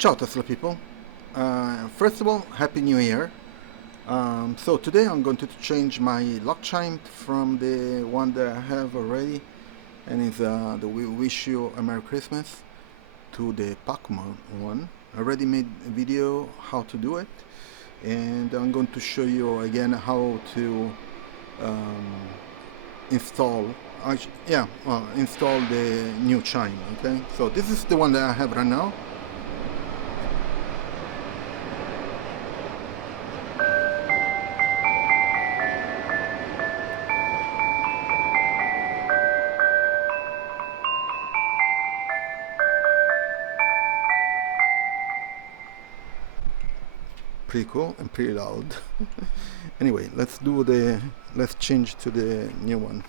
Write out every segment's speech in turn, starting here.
Ciao Tesla people. First of all, Happy New Year. So today I'm going to change my lock chime from the one that I have already, and it's the We Wish You a Merry Christmas, to the PACMAN one. I already made a video how to do it, and I'm going to show you again how to um, install. Install the new chime. Okay, so this is the one that I have right now. Pretty cool and pretty loud. Anyway, let's change to the new one.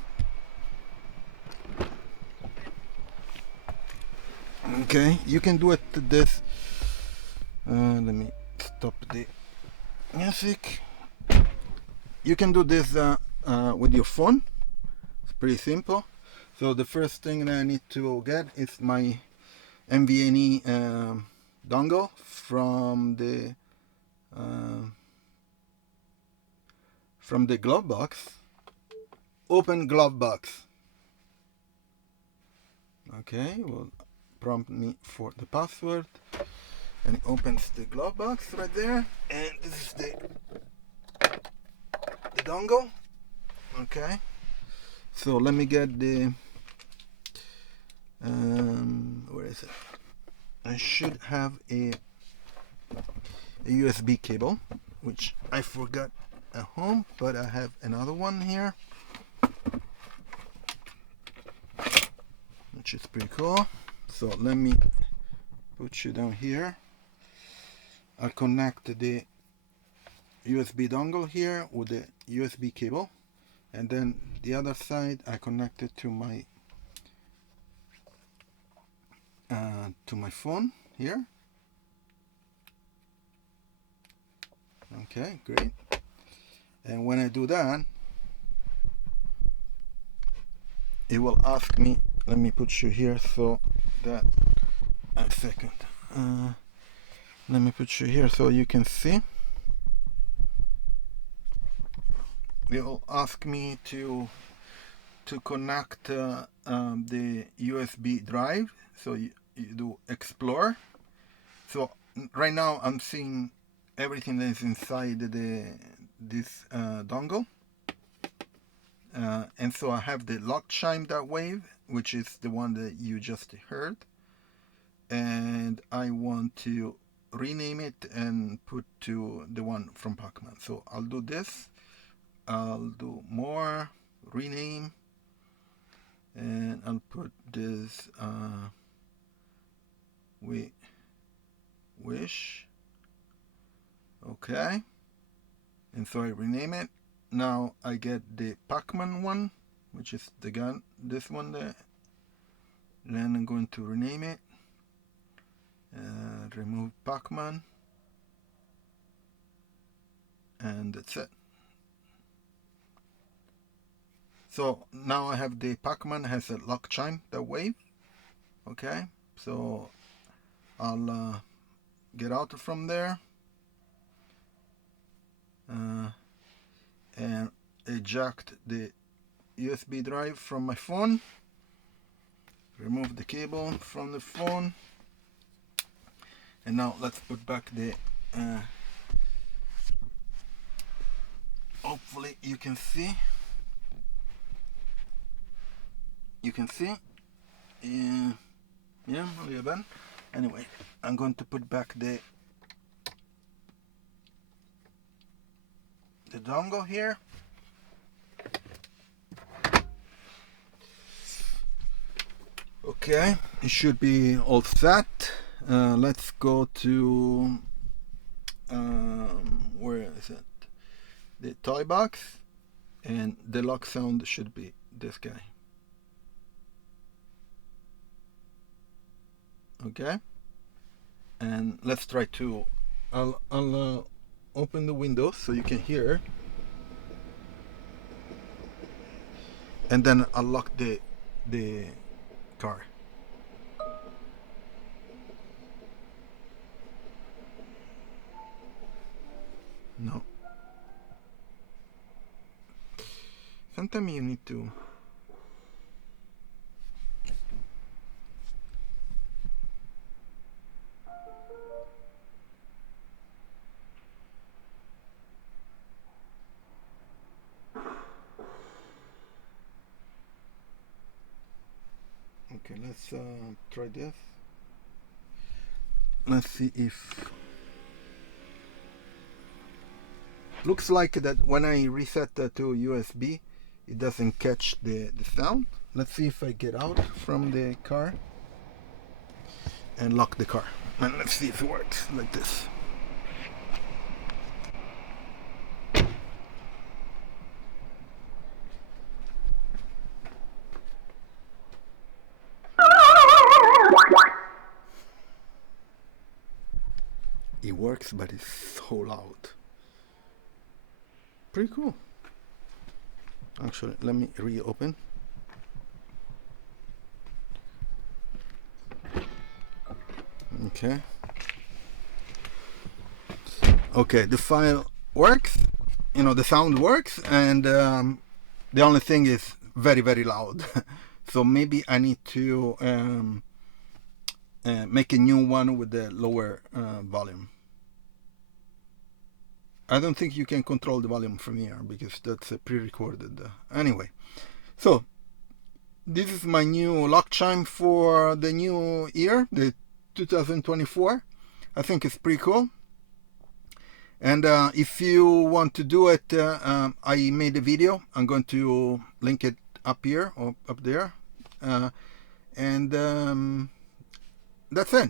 Okay, you can do it this. Let me stop the music. You can do this with your phone. It's pretty simple. So the first thing that I need to get is my NVMe dongle from the glove box. Open glove box. Okay, will prompt me for the password, and it opens the glove box right there, and this is the dongle. Okay, so let me get the where is it? I should have a USB cable, which I forgot at home, but I have another one here, which is pretty cool. So let me put you down here. I connect the USB dongle here with the USB cable, and then the other side I connect it to my phone here. Okay, great. And when I do that, it will ask me, let me put you here so that, a second, let me put you here so you can see. It will ask me to connect the USB drive, so you do explore. So right now I'm seeing everything that is inside this dongle, and so I have the lock chime wave, which is the one that you just heard, and I want to rename it and put to the one from PACMAN. So I'll do this, I'll do more, rename, and I'll put this we wish. Okay, and so I rename it. Now I get the PACMAN one, which is the gun, this one there. Then I'm going to rename it, remove PACMAN, and that's it. So now I have the PACMAN has a lock chime wave. Okay, so I'll get out from there and eject the USB drive from my phone, remove the cable from the phone, and now let's put back the hopefully you can see yeah, a little bit. Anyway, I'm going to put back the dongle here. Okay, it should be all set. Let's go to where is it? The toy box, and the lock sound should be this guy. Okay, and let's try to I'll open the window so you can hear, and then I'll lock the car. No. Sometimes you need to. Okay, let's try this. Let's see if. Looks like that when I reset to USB, it doesn't catch the sound. Let's see if I get out from the car and lock the car. And let's see if it works like this. It works, but it's so loud. Pretty cool. Actually, let me reopen. Okay. Okay, the file works. You know, the sound works, and the only thing is very, very loud. So maybe I need to make a new one with the lower volume. I don't think you can control the volume from here because that's pre-recorded. Anyway, so this is my new lock chime for the new year, the 2024. I think it's pretty cool. And if you want to do it, I made a video. I'm going to link it up here or up there. And that's it.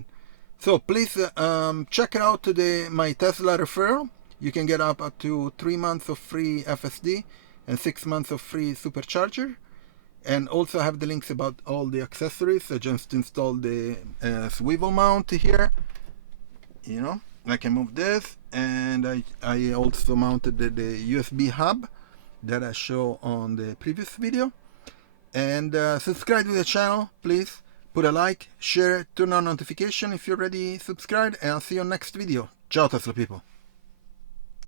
So please check out my Tesla referral. You can get up to 3 months of free FSD and 6 months of free Supercharger. And also have the links about all the accessories. I just installed the swivel mount here. You know, I can move this. And I also mounted the USB hub that I show on the previous video. And subscribe to the channel, please. Put a like, share, turn on notification if you're already subscribed. And I'll see you on next video. Ciao Tesla people.